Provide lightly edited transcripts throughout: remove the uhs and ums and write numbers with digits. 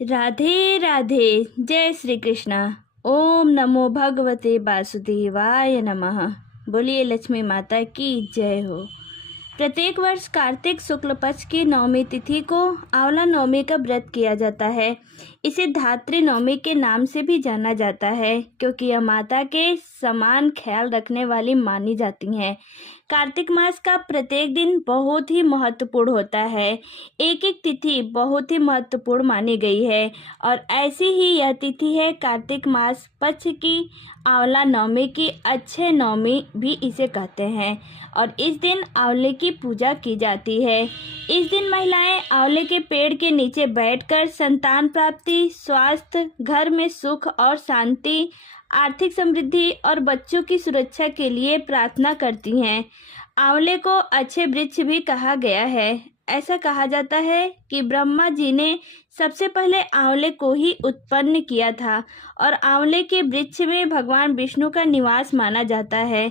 राधे राधे। जय श्री कृष्णा। ओम नमो भगवते वासुदेवाय नमः। बोलिए लक्ष्मी माता की जय हो। प्रत्येक वर्ष कार्तिक शुक्ल पक्ष की नवमी तिथि को आंवला नवमी का व्रत किया जाता है। इसे धात्री नवमी के नाम से भी जाना जाता है क्योंकि यह माता के समान ख्याल रखने वाली मानी जाती हैं। कार्तिक मास का प्रत्येक दिन बहुत ही महत्वपूर्ण होता है। एक एक तिथि बहुत ही महत्वपूर्ण मानी गई है और ऐसी ही यह तिथि है कार्तिक मास पक्ष की आंवला नवमी की अक्षय नवमी भी इसे कहते हैं और इस दिन आंवले की पूजा की जाती है। इस दिन महिलाएं आंवले के पेड़ के नीचे बैठकर संतान प्राप्ति, स्वास्थ्य, घर में सुख और शांति, आर्थिक समृद्धि और बच्चों की सुरक्षा के लिए प्रार्थना करती हैं। आंवले को अक्षय वृक्ष भी कहा गया है। ऐसा कहा जाता है कि ब्रह्मा जी ने सबसे पहले आंवले को ही उत्पन्न किया था और आंवले के वृक्ष में भगवान विष्णु का निवास माना जाता है।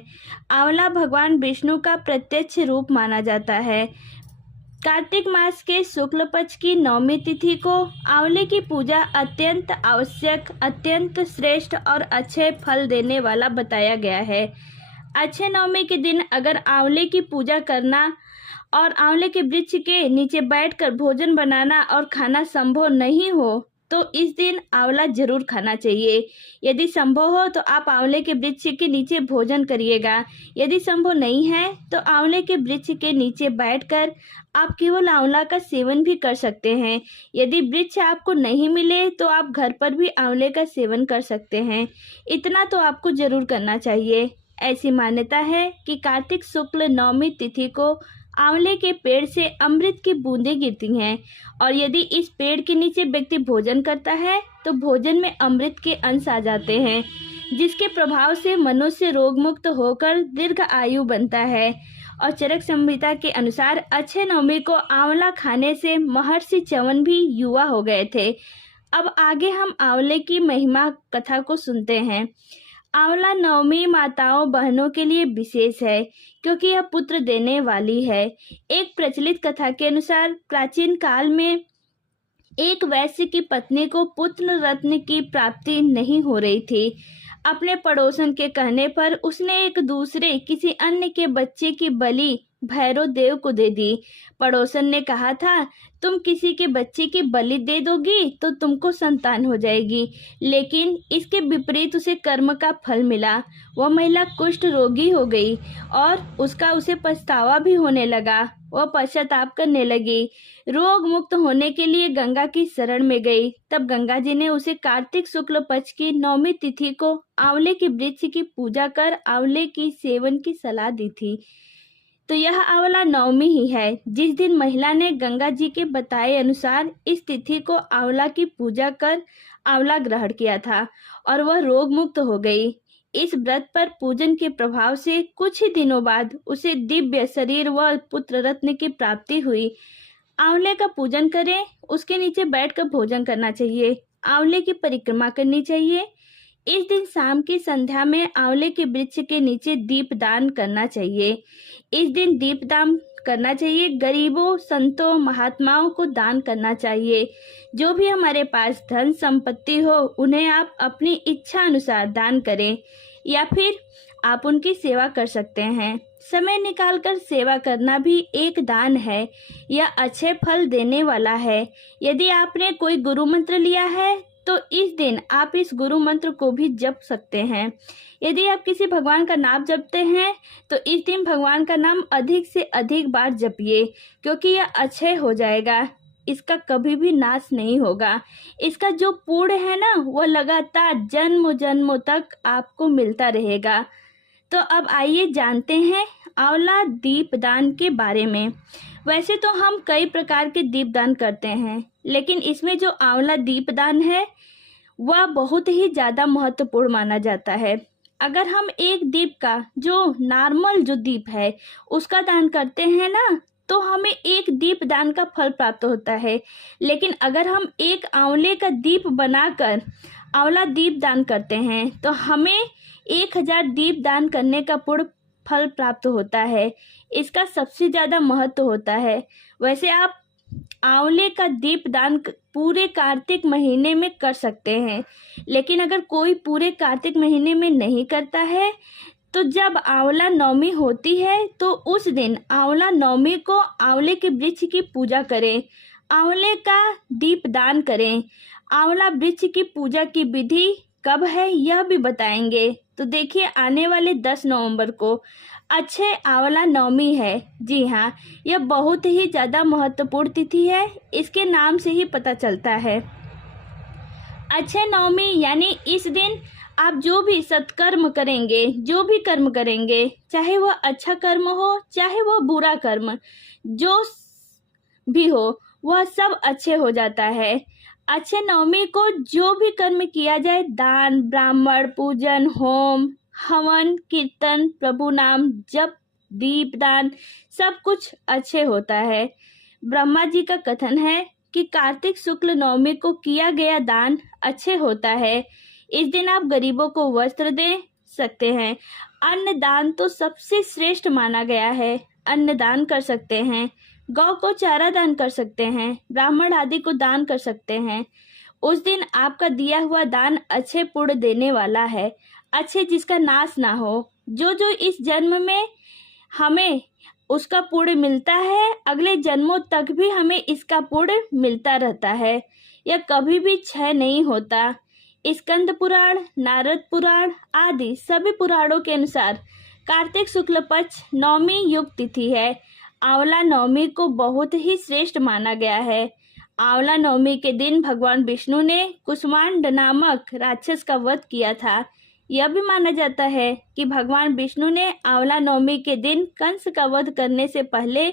आंवला भगवान विष्णु का प्रत्यक्ष रूप माना जाता है। कार्तिक मास के शुक्ल पक्ष की नवमी तिथि को आंवले की पूजा अत्यंत आवश्यक, अत्यंत श्रेष्ठ और अच्छे फल देने वाला बताया गया है। अक्षय नवमी के दिन अगर आंवले की पूजा करना और आंवले के वृक्ष के नीचे बैठकर भोजन बनाना और खाना संभव नहीं हो तो इस दिन आंवला जरूर खाना चाहिए। यदि संभव हो तो आप आंवले के वृक्ष के नीचे भोजन करिएगा। यदि संभव नहीं है तो आंवले के वृक्ष के नीचे बैठकर आप केवल आंवला का सेवन भी कर सकते हैं। यदि वृक्ष आपको नहीं मिले तो आप घर पर भी आंवले का सेवन कर सकते हैं। इतना तो आपको जरूर करना चाहिए। ऐसी मान्यता है कि कार्तिक शुक्ल नवमी तिथि को आंवले के पेड़ से अमृत की बूंदें गिरती हैं और यदि इस पेड़ के नीचे व्यक्ति भोजन करता है तो भोजन में अमृत के अंश आ जाते हैं जिसके प्रभाव से मनुष्य रोग मुक्त होकर दीर्घ आयु बनता है। और चरक संहिता के अनुसार अक्षय नवमी को आंवला खाने से महर्षि च्यवन भी युवा हो गए थे। अब आगे हम आंवले की महिमा कथा को सुनते हैं। आंवला नवमी माताओं बहनों के लिए विशेष है क्योंकि यह पुत्र देने वाली है। एक प्रचलित कथा के अनुसार प्राचीन काल में एक वैश्य की पत्नी को पुत्र रत्न की प्राप्ति नहीं हो रही थी। अपने पड़ोसन के कहने पर उसने एक दूसरे किसी अन्य के बच्चे की बलि भैरव देव को दे दी। पड़ोसन ने कहा था, तुम किसी के बच्चे की बलि दे दोगी तो तुमको संतान हो जाएगी, लेकिन इसके विपरीत उसे कर्म का फल मिला। वह महिला कुष्ठ रोगी हो गई और उसे पछतावा भी होने लगा। वह पश्चाताप करने लगी। रोग मुक्त होने के लिए गंगा की शरण में गई। तब गंगा जी ने उसे कार्तिक शुक्ल पक्ष की नवमी तिथि को आंवले के वृक्ष की पूजा कर आंवले की सेवन की सलाह दी थी। तो यह आंवला नवमी ही है जिस दिन महिला ने गंगा जी के बताए अनुसार इस तिथि को आंवला की पूजा कर आंवला ग्रहण किया था और वह रोग मुक्त हो गई। इस व्रत पर पूजन के प्रभाव से कुछ ही दिनों बाद उसे दिव्य शरीर व पुत्र रत्न की प्राप्ति हुई। आंवले का पूजन करें, उसके नीचे बैठकर भोजन करना चाहिए, आंवले की परिक्रमा करनी चाहिए। इस दिन शाम की संध्या में आंवले के वृक्ष के नीचे दीपदान करना चाहिए। इस दिन दीपदान करना चाहिए। गरीबों, संतों, महात्माओं को दान करना चाहिए। जो भी हमारे पास धन संपत्ति हो उन्हें आप अपनी इच्छा अनुसार दान करें या फिर आप उनकी सेवा कर सकते हैं। समय निकालकर सेवा करना भी एक दान है। यह अच्छे फल देने वाला है। यदि आपने कोई गुरु मंत्र लिया है तो इस दिन आप इस गुरु मंत्र को भी जप सकते हैं। यदि आप किसी भगवान का नाम जपते हैं तो इस दिन भगवान का नाम अधिक से अधिक बार जपिए क्योंकि यह अक्षय हो जाएगा। इसका कभी भी नाश नहीं होगा। इसका जो पुण्य है ना वह लगातार जन्म जन्मों तक आपको मिलता रहेगा। तो अब आइए जानते हैं आंवला दीपदान के बारे में। वैसे तो हम कई प्रकार के दीपदान करते हैं लेकिन इसमें जो आंवला दीपदान है वह बहुत ही ज़्यादा महत्वपूर्ण माना जाता है। अगर हम एक दीप का जो नॉर्मल जो दीप है उसका दान करते हैं ना तो हमें एक दीप दान का फल प्राप्त होता है, लेकिन अगर हम एक आंवले का दीप बनाकर आंवला दीप दान करते हैं तो हमें 1000 दीप दान करने का पुण्य फल प्राप्त होता है। इसका सबसे ज़्यादा महत्व होता है। वैसे आप आंवले का दीपदान पूरे कार्तिक महीने में कर सकते हैं। लेकिन अगर कोई पूरे कार्तिक महीने में नहीं करता है तो जब आंवला नवमी होती है तो उस दिन आंवला नवमी को आंवले के वृक्ष की पूजा करें, आंवले का दीपदान करें। आंवला वृक्ष की पूजा की विधि कब है यह भी बताएंगे। तो देखिए, आने वाले 10 नवंबर को अक्षय आंवला नवमी है। जी हाँ, यह बहुत ही ज़्यादा महत्वपूर्ण तिथि है, इसके नाम से ही पता चलता है। अक्षय नवमी यानी इस दिन आप जो भी सत्कर्म करेंगे, जो भी कर्म करेंगे, चाहे वह अच्छा कर्म हो चाहे वह बुरा कर्म, जो भी हो वह सब अच्छे हो जाता है। अक्षय नवमी को जो भी कर्म किया जाए, दान, ब्राह्मण पूजन, होम हवन, कीर्तन, प्रभु नाम जप, दीपदान, सब कुछ अच्छे होता है। ब्रह्मा जी का कथन है कि कार्तिक शुक्ल नवमी को किया गया दान अच्छे होता है। इस दिन आप गरीबों को वस्त्र दे सकते हैं। अन्न दान तो सबसे श्रेष्ठ माना गया है। अन्न दान कर सकते हैं, गौ को चारा दान कर सकते हैं, ब्राह्मण आदि को दान कर सकते हैं। उस दिन आपका दिया हुआ दान अच्छे पुण्य देने वाला है, अच्छे जिसका नाश ना हो। जो जो इस जन्म में हमें उसका पुण्य मिलता है, अगले जन्मों तक भी हमें इसका पुण्य मिलता रहता है। यह कभी भी क्षय नहीं होता। स्कंद पुराण, नारद पुराण आदि सभी पुराणों के अनुसार कार्तिक शुक्ल पक्ष नवमी युक्त तिथि है। आंवला नवमी को बहुत ही श्रेष्ठ माना गया है। आंवला नवमी के दिन भगवान विष्णु ने कुष्मांड नामक राक्षस का वध किया था। यह भी माना जाता है कि भगवान विष्णु ने आंवला नवमी के दिन कंस का वध करने से पहले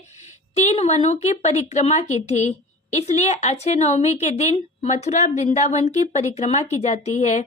3 वनों की परिक्रमा की थी। इसलिए अक्षय नवमी के दिन मथुरा वृंदावन की परिक्रमा की जाती है।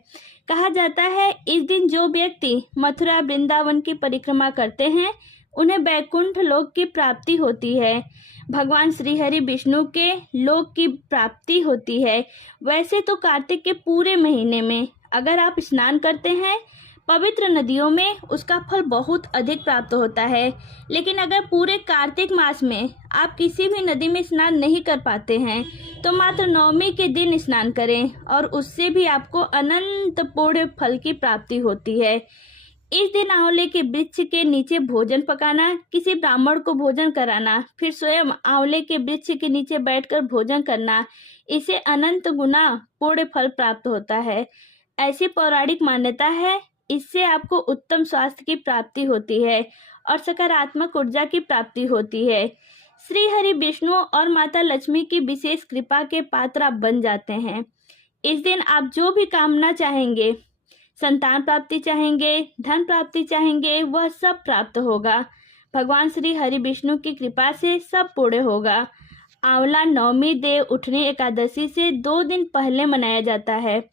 कहा जाता है इस दिन जो व्यक्ति मथुरा वृंदावन की परिक्रमा करते हैं उन्हें वैकुंठ लोक की प्राप्ति होती है, भगवान श्री हरि विष्णु के लोक की प्राप्ति होती है। वैसे तो कार्तिक के पूरे महीने में अगर आप स्नान करते हैं पवित्र नदियों में, उसका फल बहुत अधिक प्राप्त होता है। लेकिन अगर पूरे कार्तिक मास में आप किसी भी नदी में स्नान नहीं कर पाते हैं तो मात्र नवमी के दिन स्नान करें और उससे भी आपको अनंत पुण्य फल की प्राप्ति होती है। इस दिन आंवले के वृक्ष के नीचे भोजन पकाना, किसी ब्राह्मण को भोजन कराना, फिर स्वयं आंवले के वृक्ष के नीचे बैठकर भोजन करना, इसे अनंत गुना पुण्य फल प्राप्त होता है। ऐसी पौराणिक मान्यता है, इससे आपको उत्तम स्वास्थ्य की प्राप्ति होती है और सकारात्मक ऊर्जा की प्राप्ति होती है। श्री हरि विष्णु और माता लक्ष्मी की विशेष कृपा के पात्र आप बन जाते हैं। इस दिन आप जो भी कामना चाहेंगे, संतान प्राप्ति चाहेंगे, धन प्राप्ति चाहेंगे, वह सब प्राप्त होगा। भगवान श्री हरि विष्णु की कृपा से सब पूर्ण होगा। आंवला नवमी देव उठनी एकादशी से 2 दिन पहले मनाया जाता है।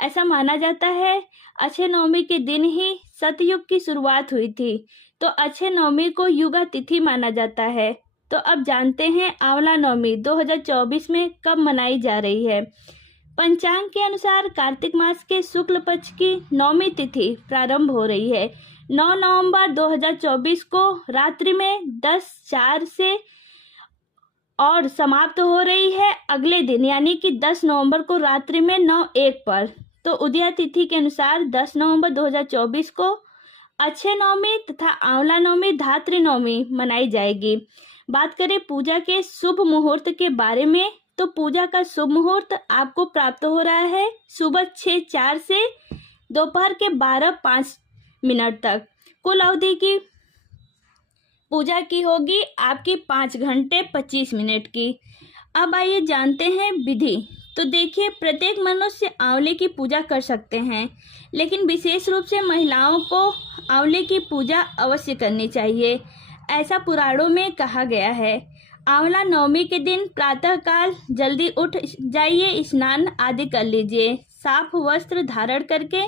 ऐसा माना जाता है अक्षय नवमी के दिन ही सतयुग की शुरुआत हुई थी, तो अक्षय नवमी को युगा तिथि माना जाता है। तो अब जानते हैं आंवला नवमी 2024 में कब मनाई जा रही है। पंचांग के अनुसार कार्तिक मास के शुक्ल पक्ष की नवमी तिथि प्रारंभ हो रही है। 9 नवंबर 2024 को रात्रि में 10:04 से और समाप्त हो रही है अगले दिन यानी कि 10 नवंबर को रात्रि में 9:01 पर। तो उदया तिथि के अनुसार 10 नवंबर 2024 को अक्षय नवमी तथा आंवला नवमी, धात्री नवमी मनाई जाएगी। बात करें पूजा के शुभ मुहूर्त के बारे में, तो पूजा का शुभ मुहूर्त आपको प्राप्त हो रहा है सुबह 6:04 से दोपहर के 12:05 तक। कुल अवधि की पूजा की होगी आपकी 5 घंटे 25 मिनट की। अब आइए जानते हैं विधि। तो देखिए, प्रत्येक मनुष्य आंवले की पूजा कर सकते हैं, लेकिन विशेष रूप से महिलाओं को आंवले की पूजा अवश्य करनी चाहिए, ऐसा पुराणों में कहा गया है। आंवला नवमी के दिन प्रातःकाल जल्दी उठ जाइए, स्नान आदि कर लीजिए, साफ वस्त्र धारण करके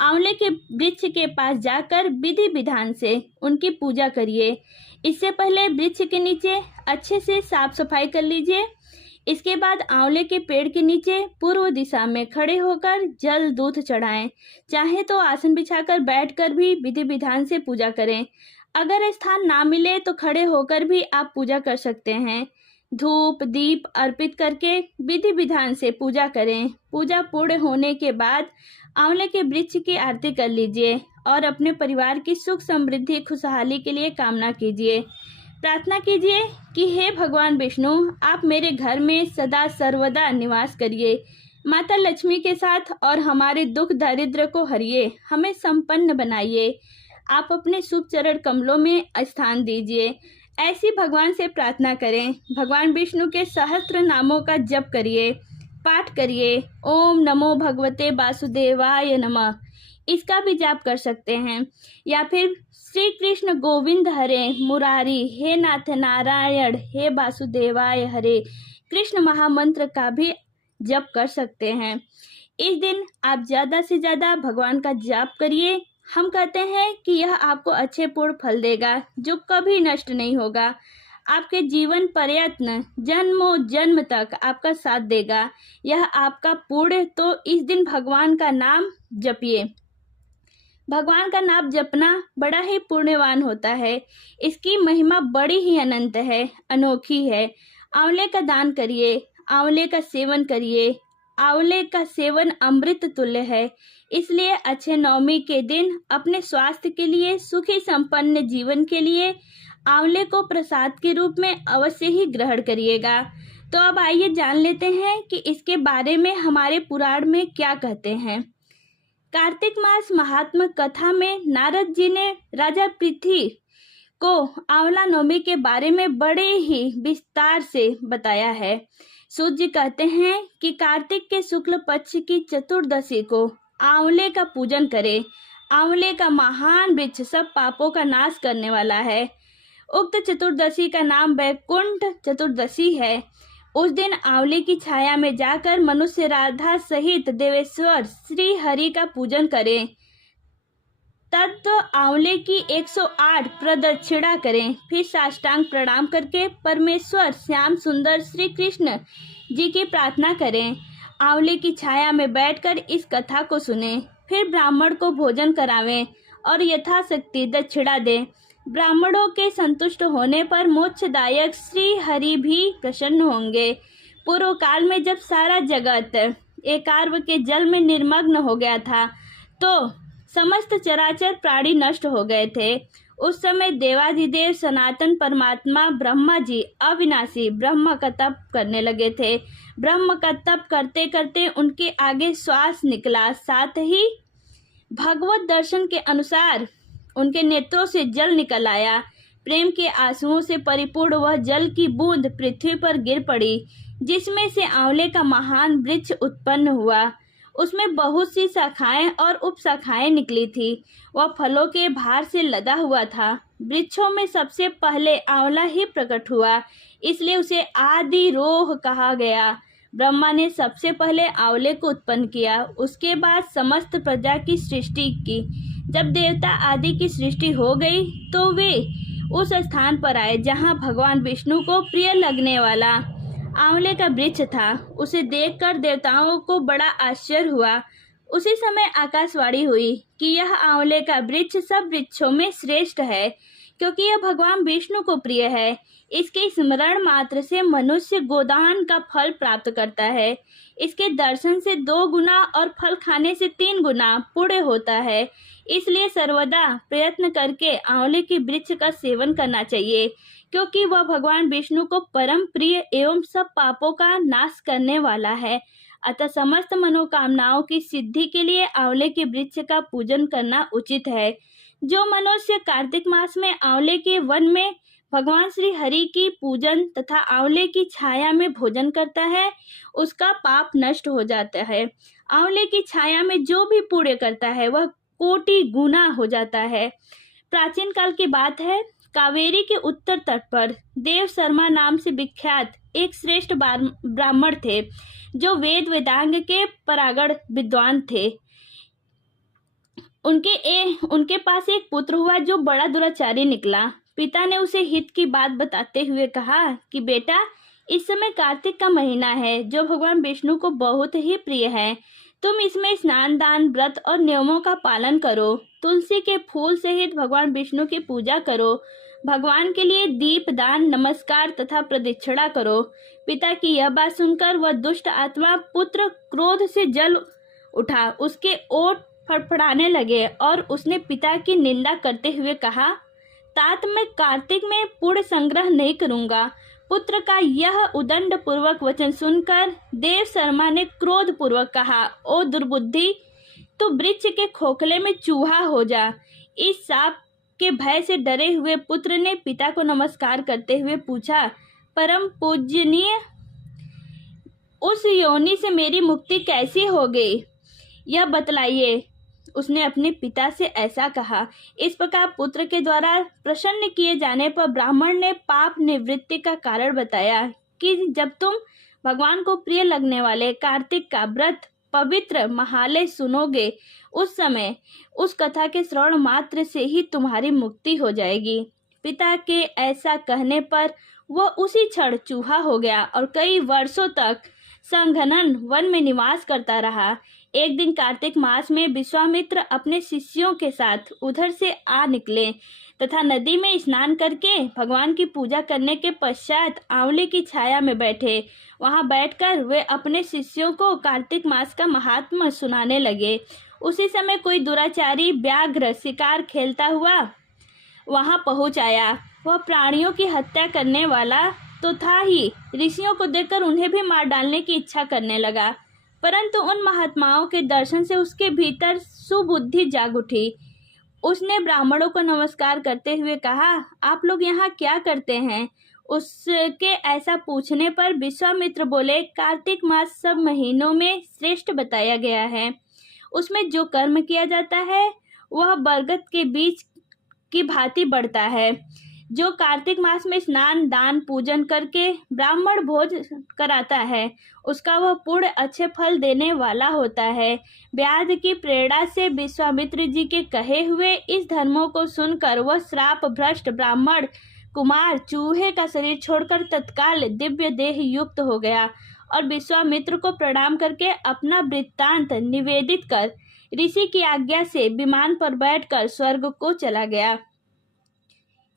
आंवले के वृक्ष के पास जाकर विधि विधान से उनकी पूजा करिए। इससे पहले वृक्ष के नीचे अच्छे से साफ सफाई कर लीजिए। इसके बाद आंवले के पेड़ के नीचे पूर्व दिशा में खड़े होकर जल दूध चढ़ाएं। चाहे तो आसन बिछाकर बैठकर भी विधि विधान से पूजा करें। अगर स्थान ना मिले तो खड़े होकर भी आप पूजा कर सकते हैं। धूप दीप अर्पित करके विधि विधान से पूजा करें। पूजा पूर्ण होने के बाद आंवले के वृक्ष की आरती कर लीजिए और अपने परिवार की सुख समृद्धि खुशहाली के लिए कामना कीजिए। प्रार्थना कीजिए कि हे भगवान विष्णु, आप मेरे घर में सदा सर्वदा निवास करिए, माता लक्ष्मी के साथ, और हमारे दुख दारिद्र्य को हरिए, हमें संपन्न बनाइए। आप अपने शुभ चरण कमलों में स्थान दीजिए। ऐसी भगवान से प्रार्थना करें। भगवान विष्णु के सहस्त्र नामों का जप करिए, पाठ करिए। ओम नमो भगवते वासुदेवाय नमः, इसका भी जाप कर सकते हैं। या फिर श्री कृष्ण गोविंद हरे मुरारी, हे नाथ नारायण, हे वासुदेवाय हरे कृष्ण महामंत्र का भी जप कर सकते हैं। इस दिन आप ज़्यादा से ज़्यादा भगवान का जाप करिए। हम कहते हैं कि यह आपको अच्छे पूर्ण फल देगा जो कभी नष्ट नहीं होगा। आपके जीवन प्रयत्न जन्मों जन्म तक आपका साथ देगा। यह आपका पूर्ण, तो इस दिन भगवान का नाम जपिए। भगवान का नाम जपना बड़ा ही पुण्यवान होता है। इसकी महिमा बड़ी ही अनंत है, अनोखी है। आंवले का दान करिए, आंवले का सेवन करिए। आंवले का सेवन अमृत तुल्य है। इसलिए अच्छे नवमी के दिन अपने स्वास्थ्य के लिए, सुखी संपन्न जीवन के लिए आंवले को प्रसाद के रूप में अवश्य ही ग्रहण करिएगा। तो अब आइए जान लेते हैं कि इसके बारे में हमारे पुराण में क्या कहते हैं। कार्तिक मास महात्म कथा में नारद जी ने राजा पृथ्वी को आंवला नवमी के बारे में बड़े ही विस्तार से बताया है। सूत जी कहते हैं कि कार्तिक के शुक्ल पक्ष की चतुर्दशी को आंवले का पूजन करें। आंवले का महान वृक्ष सब पापों का नाश करने वाला है। उक्त चतुर्दशी का नाम वैकुंठ चतुर्दशी है। उस दिन आंवले की छाया में जाकर मनुष्य राधा सहित देवेश्वर श्री हरि का पूजन करें। तब आंवले की 108 प्रदक्षिणा करें। फिर साष्टांग प्रणाम करके परमेश्वर श्याम सुंदर श्री कृष्ण जी की प्रार्थना करें। आंवले की छाया में बैठकर इस कथा को सुनें। फिर ब्राह्मण को भोजन करावें और यथाशक्ति दक्षिणा दें। ब्राह्मणों के संतुष्ट होने पर मोक्षदायक श्री हरि भी प्रसन्न होंगे। पूर्व काल में जब सारा जगत एकार्व के जल में निर्मग्न हो गया था, तो समस्त चराचर प्राणी नष्ट हो गए थे। उस समय देवाधिदेव सनातन परमात्मा ब्रह्मा जी अविनाशी ब्रह्म का तप करने लगे थे। ब्रह्म का तप करते करते उनके आगे श्वास निकला, साथ ही भगवत दर्शन के अनुसार उनके नेत्रों से जल निकल आया। प्रेम के आंसुओं से परिपूर्ण वह जल की बूंद पृथ्वी पर गिर पड़ी, जिसमें से आंवले का महान वृक्ष उत्पन्न हुआ। उसमें बहुत सी शाखाएं और उपशाखाएं निकली थी। वह फलों के भार से लदा हुआ था। वृक्षों में सबसे पहले आंवला ही प्रकट हुआ, इसलिए उसे आदि रोह कहा गया। ब्रह्मा ने सबसे पहले आंवले को उत्पन्न किया, उसके बाद समस्त प्रजा की सृष्टि की। जब देवता आदि की सृष्टि हो गई तो वे उस स्थान पर आए जहां भगवान विष्णु को प्रिय लगने वाला आंवले का वृक्ष था। उसे देखकर देवताओं को बड़ा आश्चर्य हुआ। उसी समय आकाशवाणी हुई कि यह आंवले का वृक्ष सब वृक्षों में श्रेष्ठ है, क्योंकि यह भगवान विष्णु को प्रिय है। इसके स्मरण मात्र से मनुष्य गोदान का फल प्राप्त करता है। इसके दर्शन से 2 गुना और फल खाने से 3 गुना पुण्य होता है। इसलिए सर्वदा प्रयत्न करके आंवले के वृक्ष का सेवन करना चाहिए, क्योंकि वह भगवान विष्णु को परम प्रिय एवं सब पापों का नाश करने वाला है। अतः समस्त मनोकामनाओं की सिद्धि के लिए आंवले के वृक्ष का पूजन करना उचित है। जो मनुष्य कार्तिक मास में आंवले के वन में भगवान श्री हरि की पूजन तथा आंवले की छाया में भोजन करता है, उसका पाप नष्ट हो जाता है। आंवले की छाया में जो भी पुण्य करता है वह कोटि गुना हो जाता है। प्राचीन काल की बात है, कावेरी के उत्तर तट पर देव शर्मा नाम से विख्यात एक श्रेष्ठ ब्राह्मण थे, जो वेद वेदांग के परागण विद्वान थे। उनके पास एक पुत्र हुआ जो बड़ा दुराचारी निकला। पिता ने उसे हित की बात बताते हुए कहा कि बेटा, इस समय कार्तिक का महीना है, जो भगवान विष्णु को बहुत ही प्रिय है। तुम इसमें स्नान दान व्रत और नियमों का पालन करो। तुलसी के फूल सहित भगवान विष्णु की पूजा करो भगवान के लिए दीपदान, नमस्कार तथा प्रदक्षिणा करो। पिता की यह बात सुनकर वह दुष्ट आत्मा पुत्र क्रोध से जल उठा, उसके ओठ फड़फड़ाने लगे और उसने पिता की निंदा करते हुए कहा, तात मैं कार्तिक में पुण्य संग्रह नहीं करूंगा। पुत्र का यह उदंड पूर्वक वचन सुनकर देव शर्मा ने क्रोध पूर्वक कहा, ओ दुर्बुद्धि, तू वृक्ष के खोखले में चूहा हो जा। इस साप के भय से डरे हुए पुत्र ने पिता को नमस्कार करते हुए पूछा, परम पूजनीय, उस योनि से मेरी मुक्ति कैसी हो गई, यह बतलाइए। उसने अपने पिता से ऐसा कहा। इस प्रकार पुत्र के द्वारा प्रसन्न किए जाने पर ब्राह्मण ने पाप निवृत्ति का कारण बताया कि जब तुम भगवान को प्रिय लगने वाले कार्तिक का व्रत पवित्र महालय सुनोगे, उस समय उस कथा के श्रवण मात्र से ही तुम्हारी मुक्ति हो जाएगी। पिता के ऐसा कहने पर वह उसी क्षण चूहा हो गया और कई वर्षों तक संघनन वन में निवास करता रहा। एक दिन कार्तिक मास में विश्वामित्र अपने शिष्यों के साथ उधर से आ निकले तथा नदी में स्नान करके भगवान की पूजा करने के पश्चात आंवले की छाया में बैठे। वहां बैठकर वे अपने शिष्यों को कार्तिक मास का महात्म्य सुनाने लगे। उसी समय कोई दुराचारी व्याघ्र शिकार खेलता हुआ वहां पहुंच आया। वह प्राणियों की हत्या करने वाला तो था ही, ऋषियों को देखकर उन्हें भी मार डालने की इच्छा करने लगा। परंतु उन महात्माओं के दर्शन से उसके भीतर सुबुद्धि जाग उठी। उसने ब्राह्मणों को नमस्कार करते हुए कहा, आप लोग यहाँ क्या करते हैं? उसके ऐसा पूछने पर विश्वामित्र बोले, कार्तिक मास सब महीनों में श्रेष्ठ बताया गया है। उसमें जो कर्म किया जाता है वह बरगद के बीज की भांति बढ़ता है। जो कार्तिक मास में स्नान, दान, पूजन करके ब्राह्मण भोज कराता है, उसका वह पुण्य अच्छे फल देने वाला होता है। व्याध की प्रेरणा से विश्वामित्र जी के कहे हुए इस धर्मों को सुनकर वह श्राप भ्रष्ट ब्राह्मण कुमार चूहे का शरीर छोड़कर तत्काल दिव्य देह युक्त हो गया और विश्वामित्र को प्रणाम करके अपना वृत्तांत निवेदित कर ऋषि की आज्ञा से विमान पर बैठकर स्वर्ग को चला गया।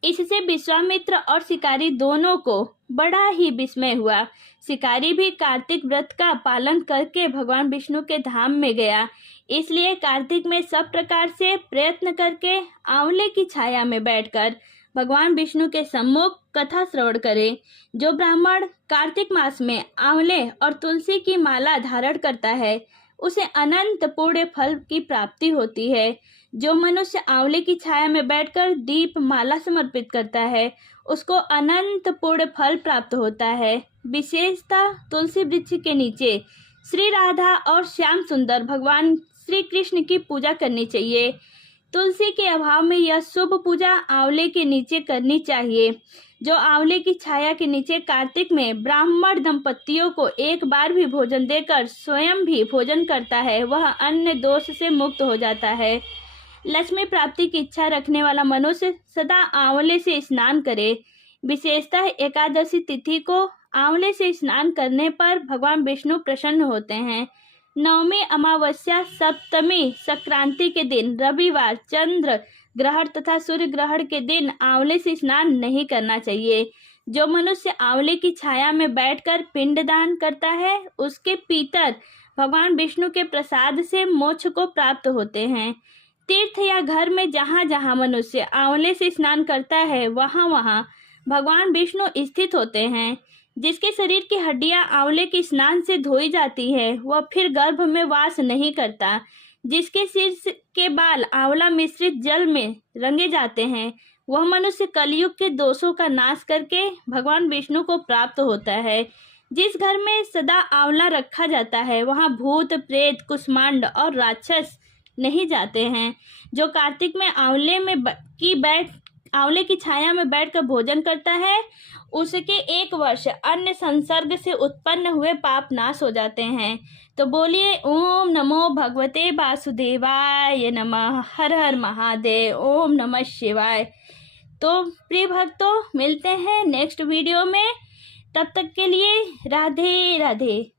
इससे विश्वामित्र और शिकारी दोनों को बड़ा ही विस्मय हुआ। शिकारी भी कार्तिक व्रत का पालन करके भगवान विष्णु के धाम में गया। इसलिए कार्तिक में सब प्रकार से प्रयत्न करके आंवले की छाया में बैठकर भगवान विष्णु के सम्मुख कथा श्रवण करे। जो ब्राह्मण कार्तिक मास में आंवले और तुलसी की माला धारण करता है, उसे अनंत पुण्य फल की प्राप्ति होती है। जो मनुष्य आंवले की छाया में बैठकर दीप माला समर्पित करता है, उसको अनंत पुण्य फल प्राप्त होता है। विशेषतः तुलसी वृक्ष के नीचे श्री राधा और श्याम सुंदर भगवान श्री कृष्ण की पूजा करनी चाहिए। तुलसी के अभाव में यह शुभ पूजा आंवले के नीचे करनी चाहिए। जो आंवले की छाया के नीचे कार्तिक में ब्राह्मण दंपतियों को एक बार भी भोजन देकर स्वयं भी भोजन करता है, वह अन्य दोष से मुक्त हो जाता है। लक्ष्मी प्राप्ति की इच्छा रखने वाला मनुष्य सदा आंवले से स्नान करे। विशेषतः एकादशी तिथि को आंवले से स्नान करने पर भगवान विष्णु प्रसन्न होते हैं। नवमी, अमावस्या, सप्तमी, संक्रांति के दिन, रविवार, चंद्र ग्रहण तथा सूर्य ग्रहण के दिन आंवले से स्नान नहीं करना चाहिए। जो मनुष्य आंवले की छाया में बैठकर पिंडदान करता है, उसके पितर भगवान विष्णु के प्रसाद से मोक्ष को प्राप्त होते हैं। तीर्थ या घर में जहाँ जहाँ मनुष्य आंवले से स्नान करता है, वहाँ वहाँ भगवान विष्णु स्थित होते हैं। जिसके शरीर की हड्डियां आंवले के स्नान से धोई जाती है, वह फिर गर्भ में वास नहीं करता। जिसके सिर के बाल आंवला मिश्रित जल में रंगे जाते हैं, वह मनुष्य कलयुग के दोषों का नाश करके भगवान विष्णु को प्राप्त होता है। जिस घर में सदा आंवला रखा जाता है, वहाँ भूत, प्रेत, कुष्मांड और राक्षस नहीं जाते हैं। जो कार्तिक में आंवले की छाया में बैठकर भोजन करता है, उसके 1 वर्ष अन्य संसर्ग से उत्पन्न हुए पाप नाश हो जाते हैं। तो बोलिए ओम नमो भगवते वासुदेवाय नमः। हर हर महादेव। ओम नमः शिवाय। तो प्रिय भक्तों, मिलते हैं नेक्स्ट वीडियो में। तब तक के लिए राधे राधे।